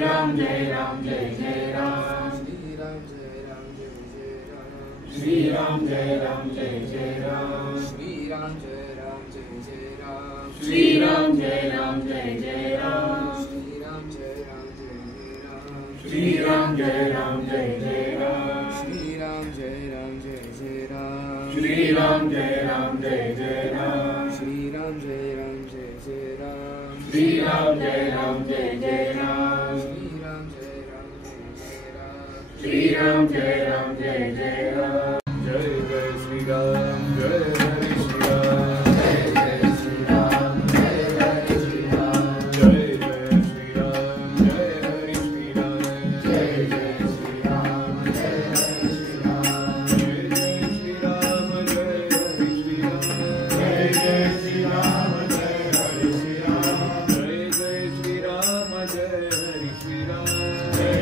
Ram Jai Ram Jai Jai Ram Shri Ram Jai Ram Jai Jai Ram Shri Ram Jai Ram Jai Jai Ram Shri Ram Jai Ram Jai Jai Ram Shri Ram Jai Ram Jai Jai Ram Shri Ram Jai Ram Jai Jai Ram Shri Ram Jai Ram Jai Jai Ram Shri Ram Jai Ram Jai Jai Ram Shri Ram Jai Ram Jai Jai Ram Shri Ram Jai Ram Jai Jai Ram Jai Jai Shri Ram Jai Hari Shri Ram Jai Jai Shri Ram Jai Hari Shri Ram Jai Jai Shri Ram Jai Hari Shri Ram Jai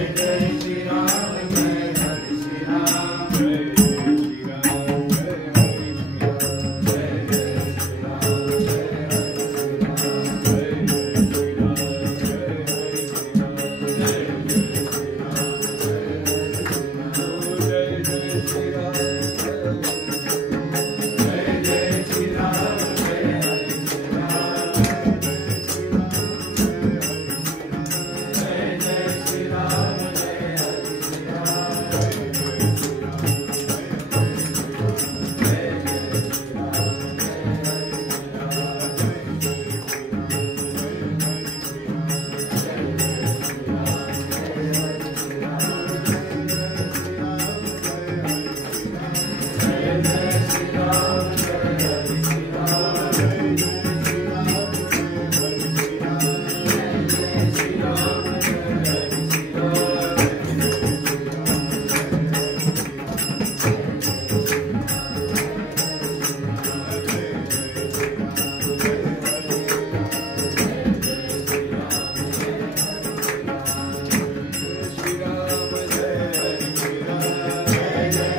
Jai Shri Ram Jai Hari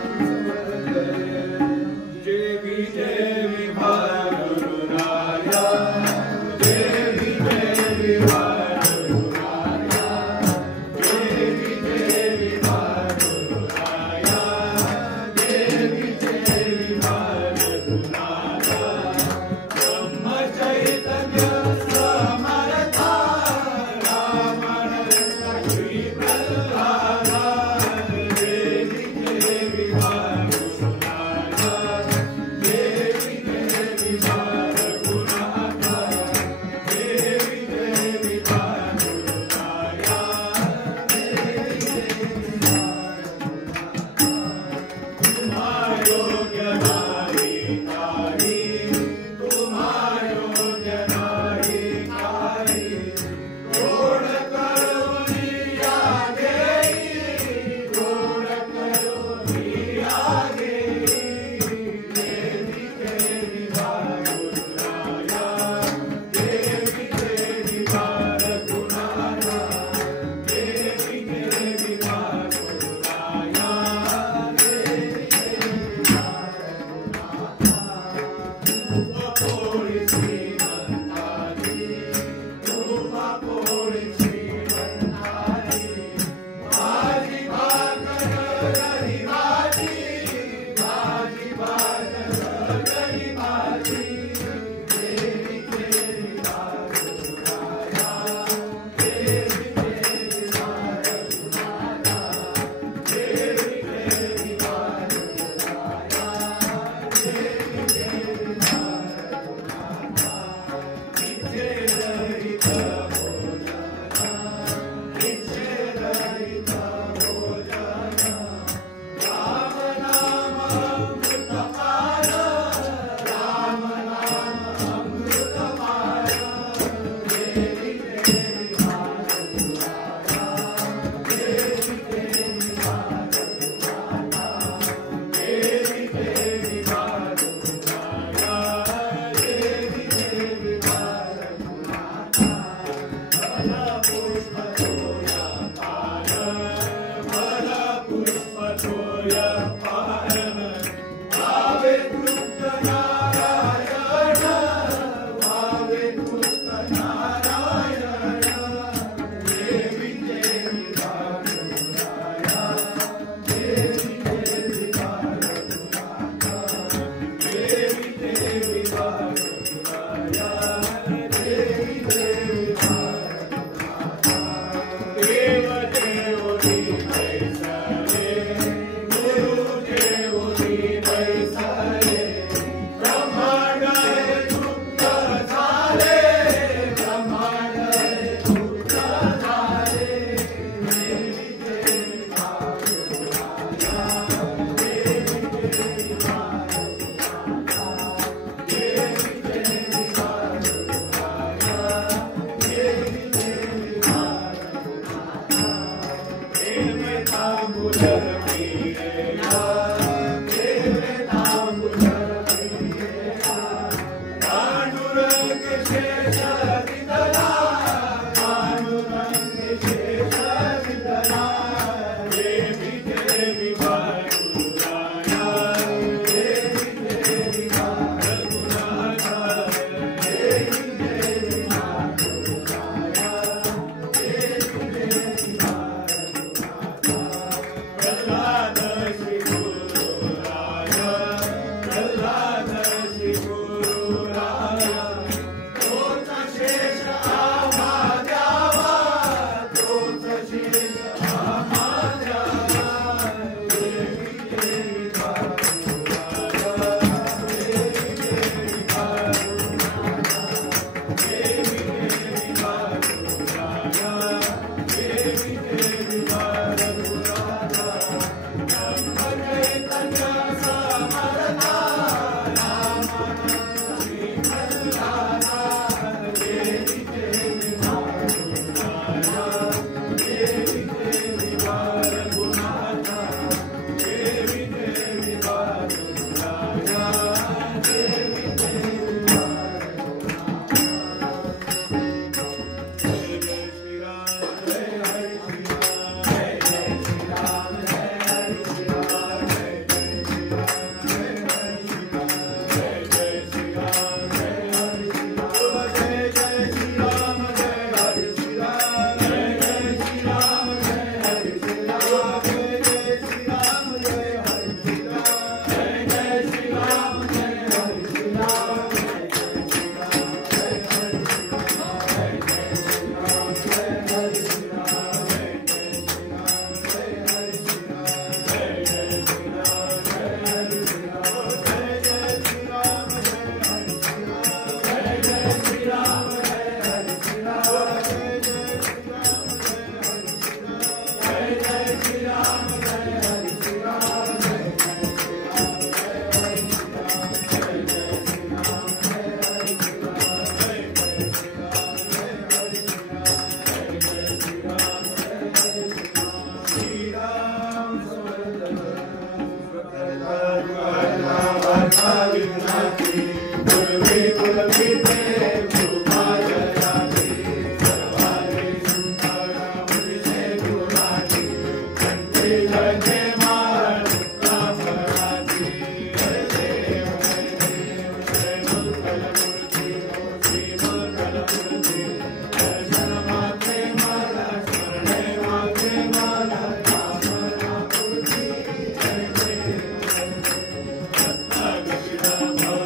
Shri Ram Jai Jai Shri Ram Jai Hari Shri Ram Jai Jai Shri Ram Jai Hari Shri Ram Jai Jai Shri Ram Jai Hari Shri Ram Jai Jai Shri Ram Krishna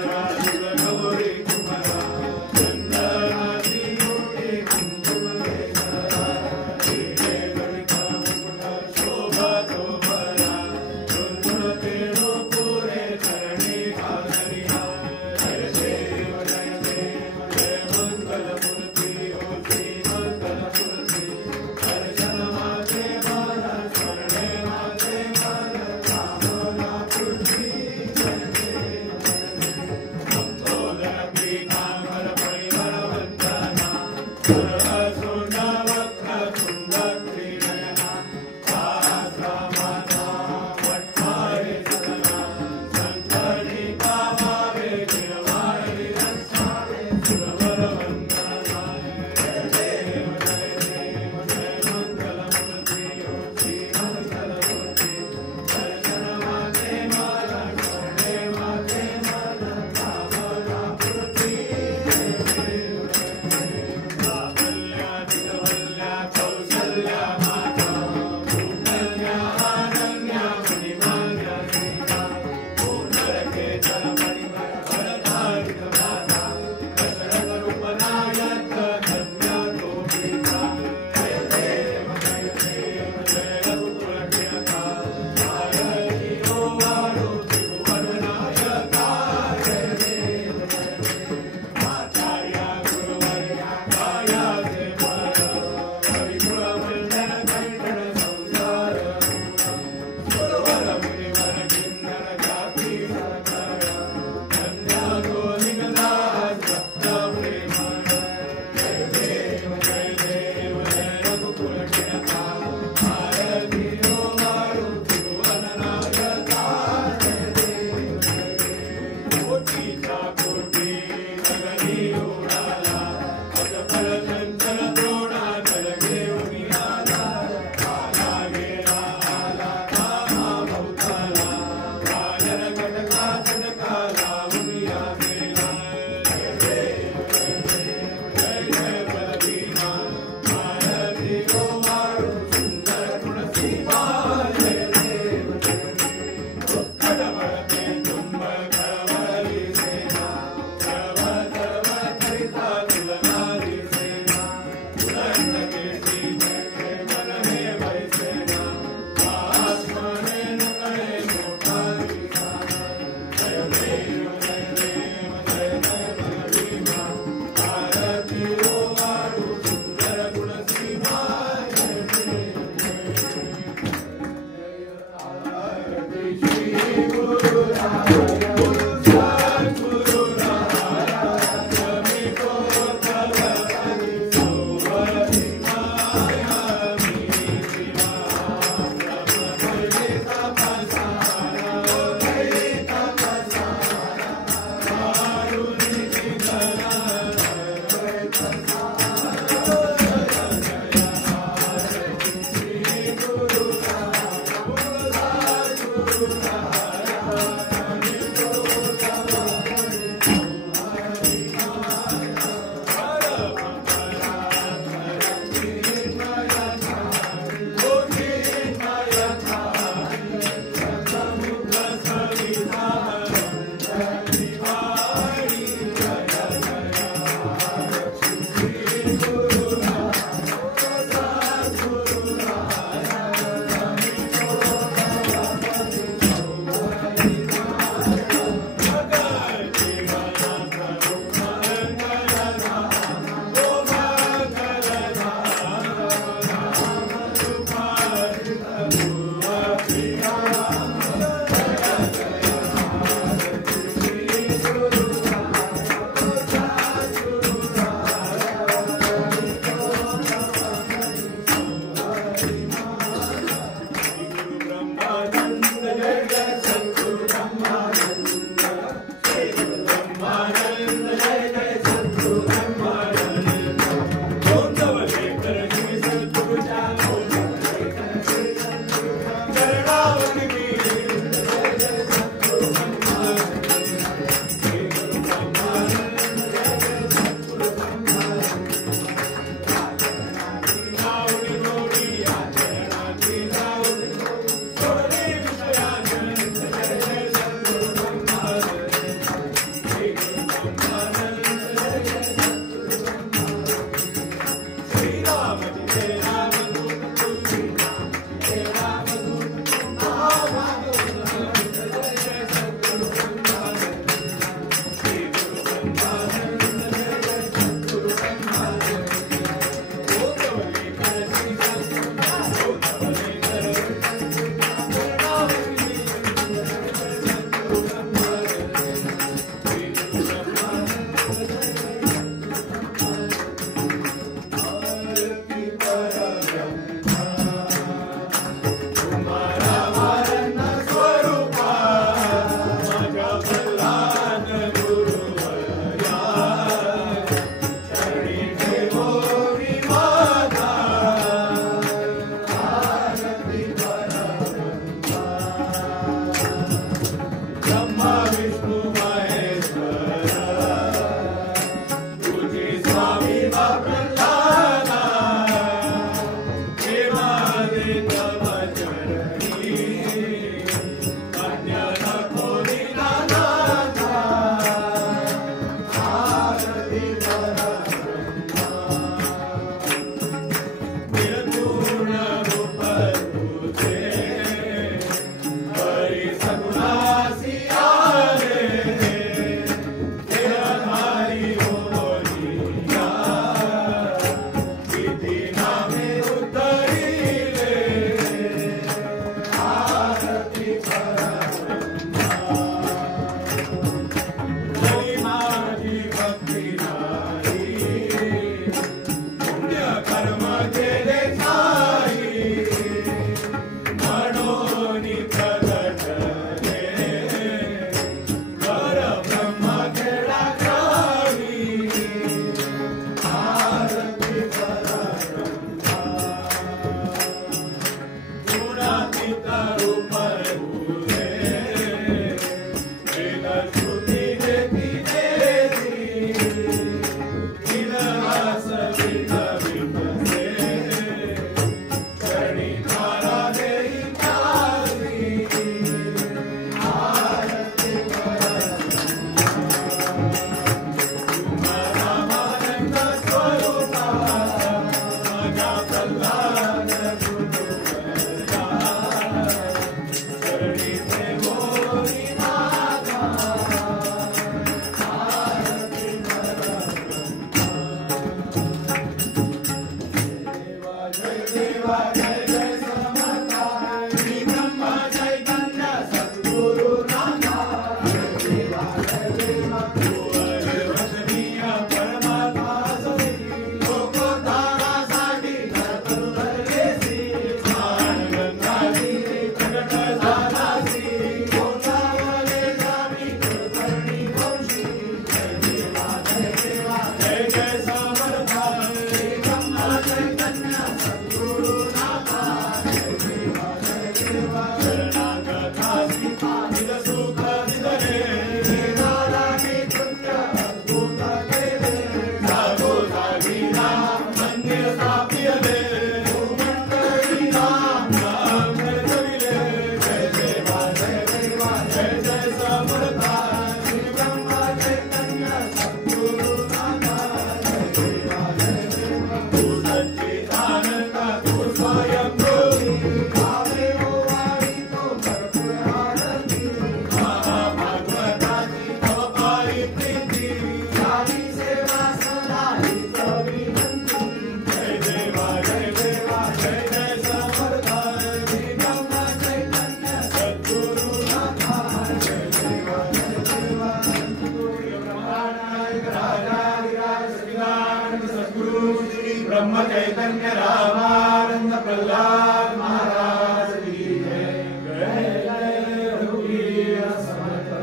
चैतन्य रामानंद प्रहलाद महाराज की जय। जय जय रघुवीर समर्थ।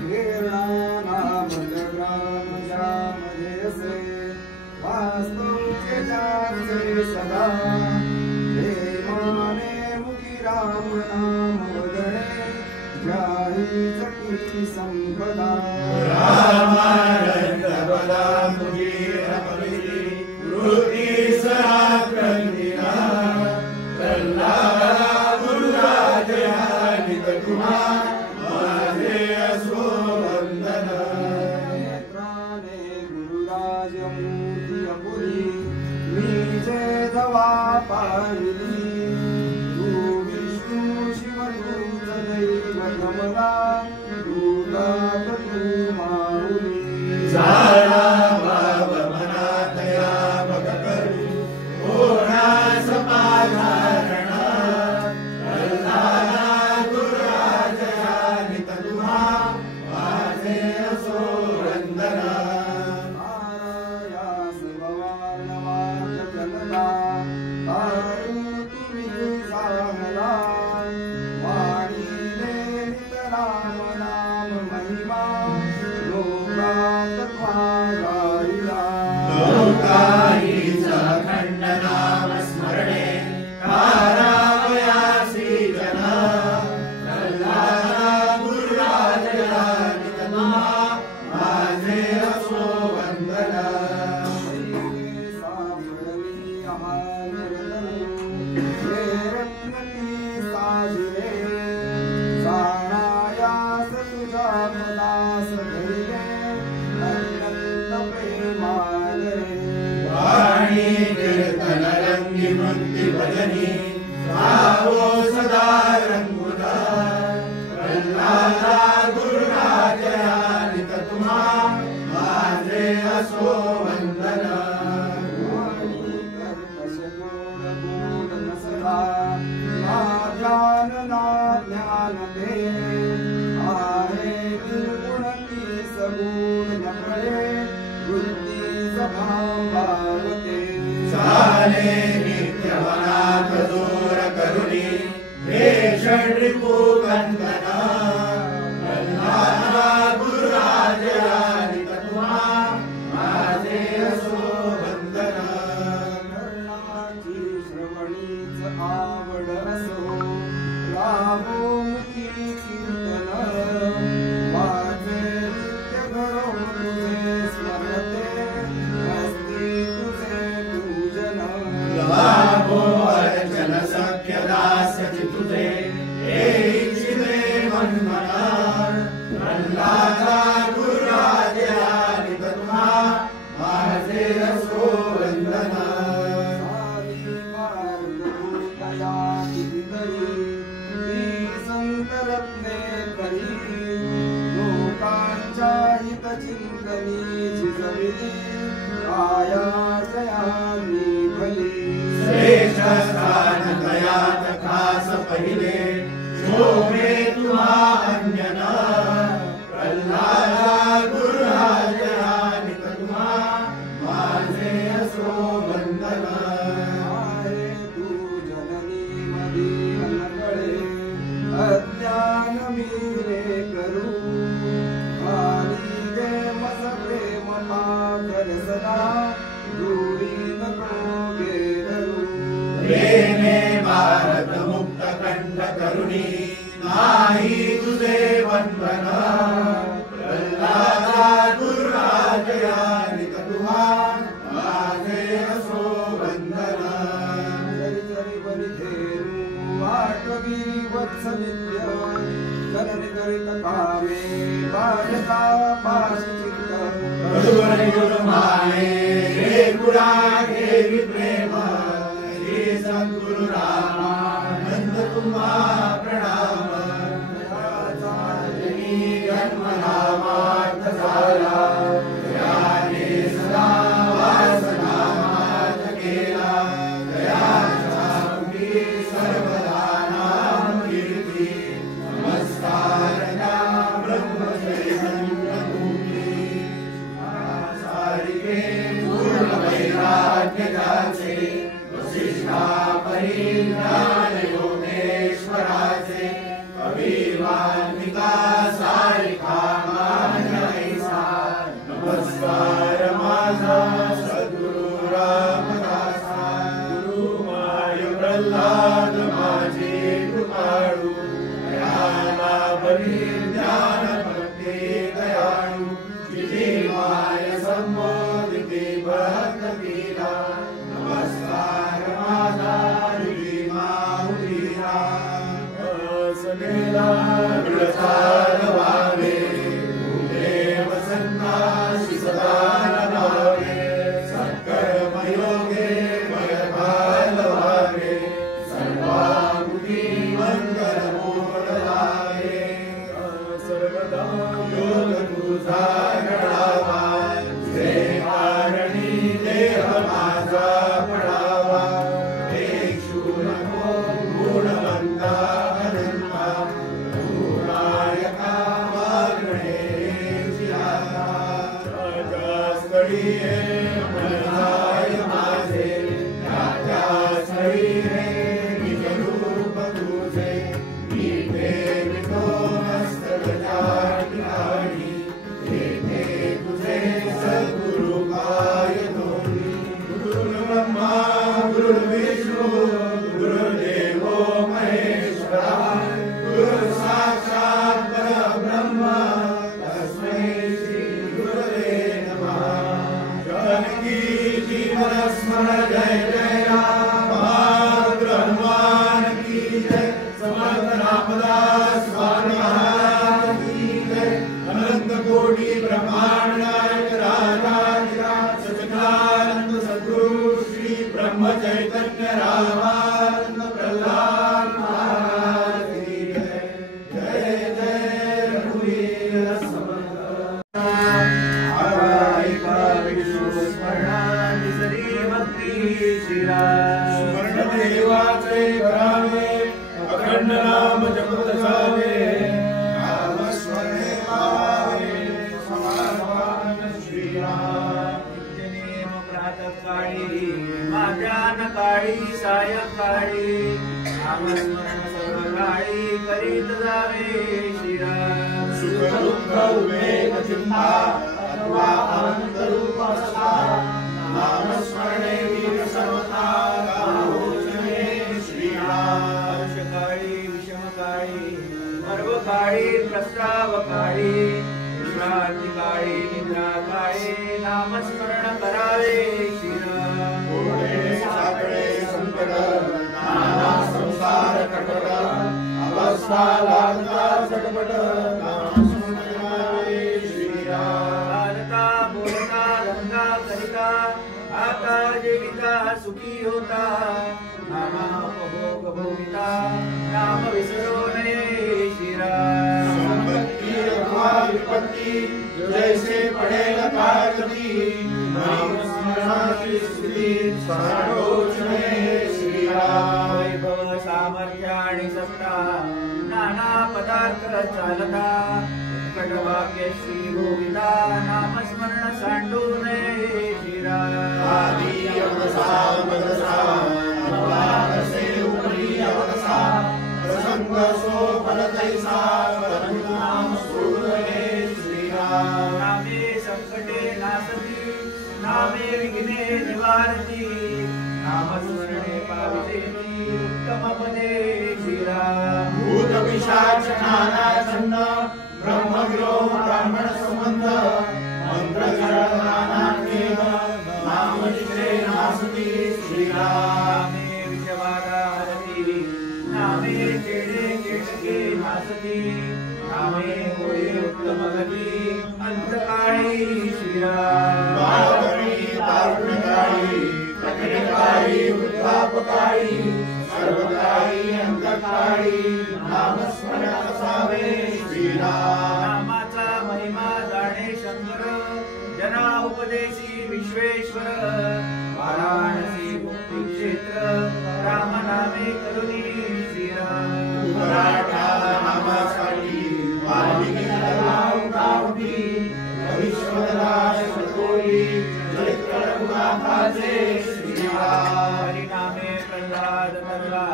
कीर्णा नाम जगराम श्याम जैसे वास्तव के जान से सदा प्रेमाने मुखी राम नाम वदने जाहि सखी संपदा। रामानंद बला मुझे रमणी वृत्ति सराक्रंदिना प्रहलाद गुरुराज नित कुमार माझे असो वंदन। नेत्राने गुरुराज मूर्ती अपुरी मी जे धवा पाहिली तू विष्णू शिवदूत दैवत मला दूतात तू माऊली। झाला भाव मनातया मग करू कोणास पाधारणा प्रहलाद गुरुराज नित तुम्हा माझे असो वंदना। आरयास भवार्णवाच जनता तारू तुम्ही साहला वाणीने नित राम नाम महिमा लोकात गायला। लोकाईचा खंड नाम स्मरणे कारावयासी जना प्रहलाद गुरुराज नित तुम्हा माझे असो वंदना। सापडली आहार हे रत्नकी साजिले जाणायास तुझ्या पदास धरिले अत्यंत प्रेमाने। वाणी कीर्तन रंगी वृत्ती भजनी गावो सदा रंगुला प्रहलाद गुरुराज नित तुम्हा माझे असो वंदना। वाणी कर्कश गोड गोड नसला ना ध्यान ना ज्ञान दे आहे निर्गुण की सगुण न कळे वृत्ती सभावते। चाले नित्य मनात दूर करुणी हे षड्रिपू कंदना प्रहलाद गुरुराज नित तुम्हा माझे असो वंदना। कर्णाची श्रवणीच आवड असो रामो मुखी कीर्तन वाचे नित्य घडो तुझे स्मरते असती तुझे पूजन। लाभो अर्चन सख्य दास तुझे इच्छिते मन्मना प्रहलाद गुरुराज नित तुम्हा माझे असो वंदना। सारी मार्गभूतया कितीतरी ती संत रत्ने करी लोकांच्या हितचिंतनी झिजविली काया जयांनी भली। श्रेष्ठ स्थान तयात खास पहिले शोभे तुम्हा अंजना प्रहलाद गुरुराज नित तुम्हा माझे असो वंदना। आहे तू जननी मदीन नकळे अज्ञान मीरे करू खाली गे मज प्रेम पागल सदा दूरी नको गे धरू। प्रेमे भारत मुक्त कंठ करुणी नाही तुझे वंदना प्रहलाद गुरुराज नित तुम्हा माझे असो वंदना। जरी जरी बरी धेरू आठवी वत्स नित्य जननी करीत कामे बाळता पाशी चित्त। मधुबनी गुरुमाये हे गुरा हे प्रेम श्री सद्गुरु रामानंद तुम्हा प्रणाम। जन्म नामार्थ झाला दयाने सदा वासनामार्थ केला दयाच्या मुखी सर्वदा नाम कीर्ती नमस्कार ब्रह्म चैतन्य मूर्ती सारिके पूर्ण वैराग्य जाचे सारिका सारिका मानैसा नमस्कार माझा सद्गुरु रामदासा गुरु माय प्रल्हाद माझे कृपाळू दयाला बळी ज्ञान भक्ती दयाळू जिथे माय संबोधिते भक्त केला नमस्कार माझा हृदय माऊलीला सगळा प्रसाद व्हावे देव संन्यासी सदा राहावे सकर्मयोगे भयभाल व्हावे सर्वांगी मंगल मोड लावे सर्वदा योग तुझा घडावा जे कारणी देह माझा पडावा एक शूर गुणवंता चैतन्य रामानंद प्रल्हाद महाराज की जय जय रघुवीर समर्थ आरायिका विष्णु स्मरणानि सरी भक्ती श्रीराम स्मरण देवाचे करावे अखंड नाम जपत जावे नाम स्मरणे पावे समाधान श्रीराम नित्यनेम प्रातःकाळी काळी सायंकाळी नामस्मरण सर्वकाळी करीत जावे श्रीराम सुख दुःख उद्वेग चिंता अथवा आनंद रूप असला नामस्मरणे वीर समता गावोचने श्रीराम वर्षकाळी विषमकाळी पर्वकाळी प्रस्तावकाळी विश्रांतिकाळी निद्राकाळी नामस्मरण करावे श्रीराम नाना संसार कटक अवस्था लागता चटपट नाम स्मरणावे श्रीराम चालता बोलता धंदा करिता आता जीविता सुखी होता नाना उपभोग भोगिता नाम विसरो नये श्रीराम संपत्ति अथवा विपत्ति जैसे पडेल कागदी नाम स्मरणाची स्थिती सारोचने श्रीराम वैभव सामर्थ्य आणि सत्ता नाना पदार्थ चालता कटवाक्य श्री गोविंदा नाम स्मरण सांडू नये श्रीराम आदि अवसा मदसा अवासे उपरी अवसा प्रसंग सो फलतैसा नाम सुरये श्रीराम नामे संकटे नासती नामे विघ्ने निवारती नामस्मरणे पावितेति उत्तमपदे श्रीराम भूत पिशाच नाना छंद ब्रह्मविरोध ब्राह्मण संबंध मंत्र जड़ नाना खेद नाम जिसे नासती श्रीराम नामे विषवादा हरती नामे चेडे केटके नासती नामे होय उत्तम गती अंतकाळी श्रीराम तारुण्यकाळी कठिनकाळी वृद्धापकाळी सर्वकाळी अंतकाळी नामस्मरण असावे श्रीराम नामाचा महिमा जाणे शंकर जना उपदेशी विश्वेश्वर वाराणसी मुक्ती क्षेत्र राम नामे करुणी श्रीराम मराठा नामासाठी भविष्यवदराज सतोरी चरित्र रघुनाथाचे श्रीराम हरिनामे प्रल्हाद तरला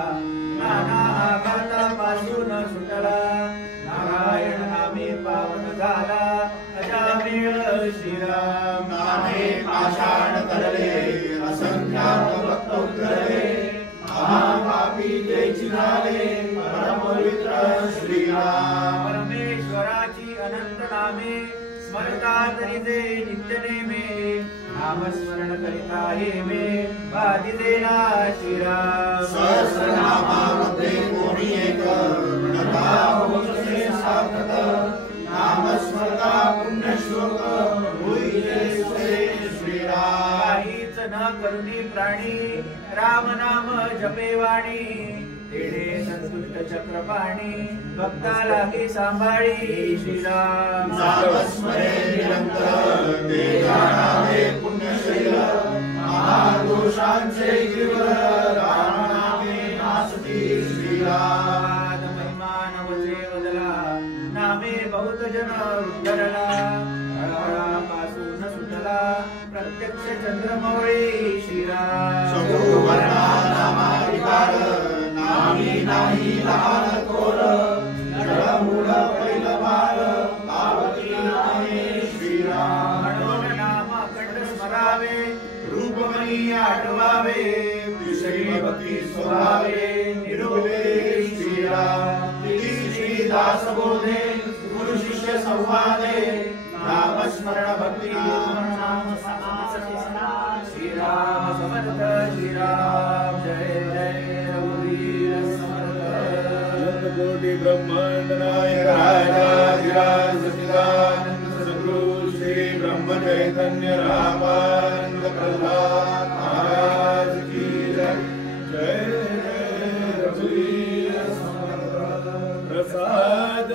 नाना आघातापासून सुटला नारायण पावन झाला अजामेळ श्रीराम नामे पाषाण करले असंख्यात भक्त उतरले महापापी जयची झाले परमपवित्र श्रीराम परमेश्वराची अनंत नामे स्मरता तरी जे नित्य नेमे नामस्मरण करिता हे मे बाधितेना श्रीराम सहस्रनामामध्ये कोणी एक म्हणता होतसे सार्थक नामस्मरता पुण्यश्लोक होईले सुखे श्रीराम काहीच न करुणी प्राणी राम नाम जपे वाणी तेणे संतुष्ट चक्रपाणी भक्ता लागे सांभाळी श्रीराम नामस्मरे निरंतर ते जाणावे पुण्यशील महादोषांचे गिरवर रामनामे नासती श्रीराम महिमा नवचे वदला नामे बहुत जन उद्धरला पासून सुटला प्रत्यक्ष चंद्रमौळी श्रीराम सगोवर्णा नामाधिकार नामी नाही लहान थोर जडमूळ पैलवार पावती नामे श्रीराम म्हणून नाम अखंड स्मरावे रूपमणी आठवावे विषयी भक्ती स्वभावे निरोधे श्रीराम श्री दास बोधे गुरु शिष्य संवादे नामस्मरण भक्ती नाम श्रीराम समर्थ श्रीराम जय जय रघुवीर समर्थ कोटि ब्रह्मांड नायक राजाधिराज सच्चिदानंद सद्गुरु श्री ब्रह्म चैतन्य रामानंद प्रहलाद महाराज की जय जय जय रघुवीर समर्थ प्रसाद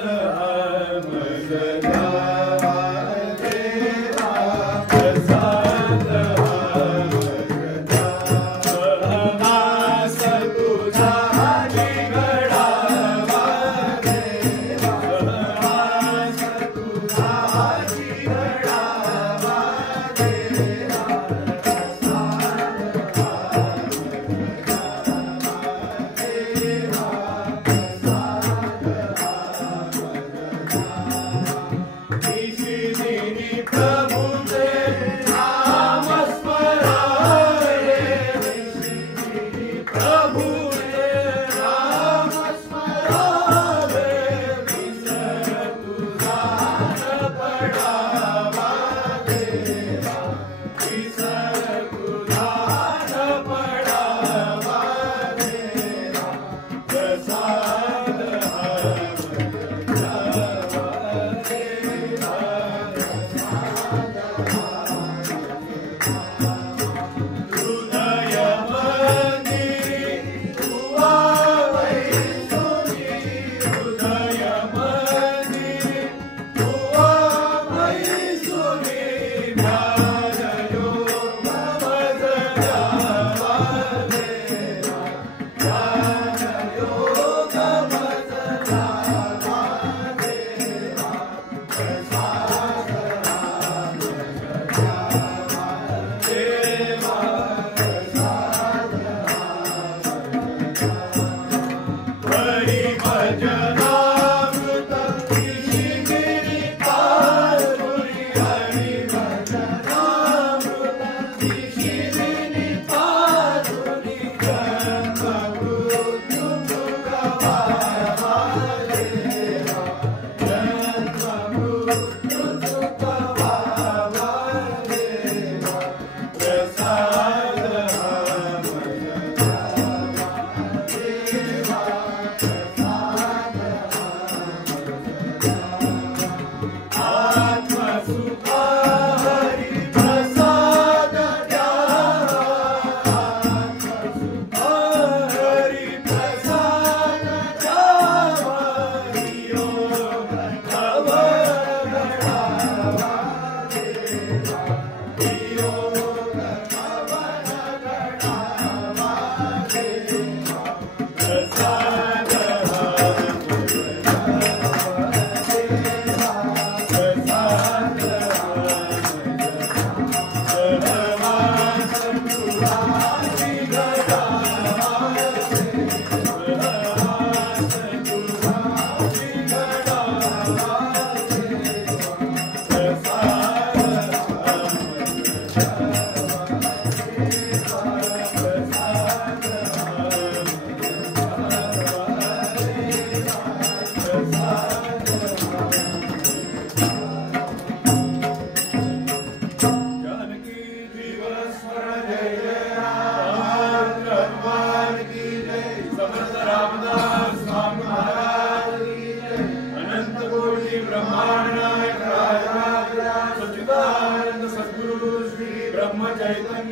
चैतन्य